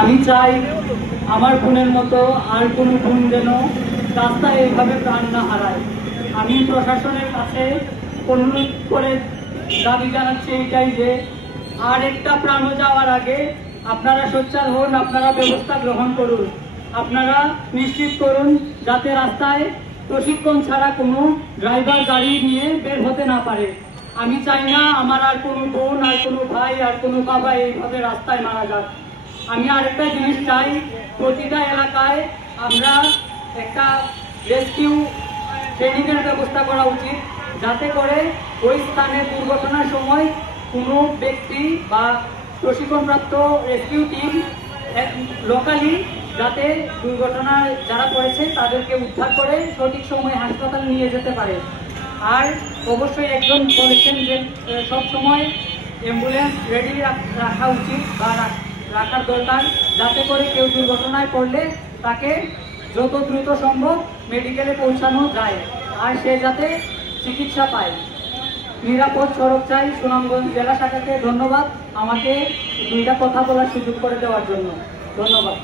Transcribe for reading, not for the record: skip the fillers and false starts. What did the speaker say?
আমি চাই আমার বোনের মতো আর কোনো বোন যেন রাস্তায় এইভাবে প্রাণ না হারায়। আমি প্রশাসনের কাছে অনুরোধ করে দাবি জানাচ্ছি এটাই যে আর একটা প্রাণও যাওয়ার আগে আপনারা সোচ্চার হন, আপনারা ব্যবস্থা গ্রহণ করুন। আপনারা নিশ্চিত করুন যাতে রাস্তায় প্রশিক্ষণ ছাড়া কোনো ড্রাইভার গাড়ি নিয়ে বের হতে না পারে। আমি চাই না আমার আর কোনো বোন, আর কোনো ভাই, আর কোনো বাবা এইভাবে রাস্তায় মারা যাক। আমি আরেকটা জিনিস চাই, প্রতিটা এলাকায় আমরা একটা রেস্কিউ ট্রেনিংয়ের ব্যবস্থা করা উচিত, যাতে করে ওই স্থানে দুর্ঘটনার সময় কোনো ব্যক্তি বা প্রশিক্ষণপ্রাপ্ত রেস্কিউ টিম লোকালি যাতে দুর্ঘটনায় যারা পড়েছে তাদেরকে উদ্ধার করে সঠিক সময়ে হাসপাতালে নিয়ে যেতে পারে। আর অবশ্যই একজন বলেছেন যে সব সময় অ্যাম্বুলেন্স রেডি রাখা উচিত বা রাখার দরকার, যাতে করে কেউ দুর্ঘটনায় পড়লে তাকে যত দ্রুত সম্ভব মেডিকেলে পৌঁছানো যায় আর সে যাতে চিকিৎসা পায়। নিরাপদ সড়ক চাই সুনামগঞ্জ জেলা শাখাকে ধন্যবাদ আমাকে দুইটা কথা বলার সুযোগ করে দেওয়ার জন্য। ধন্যবাদ।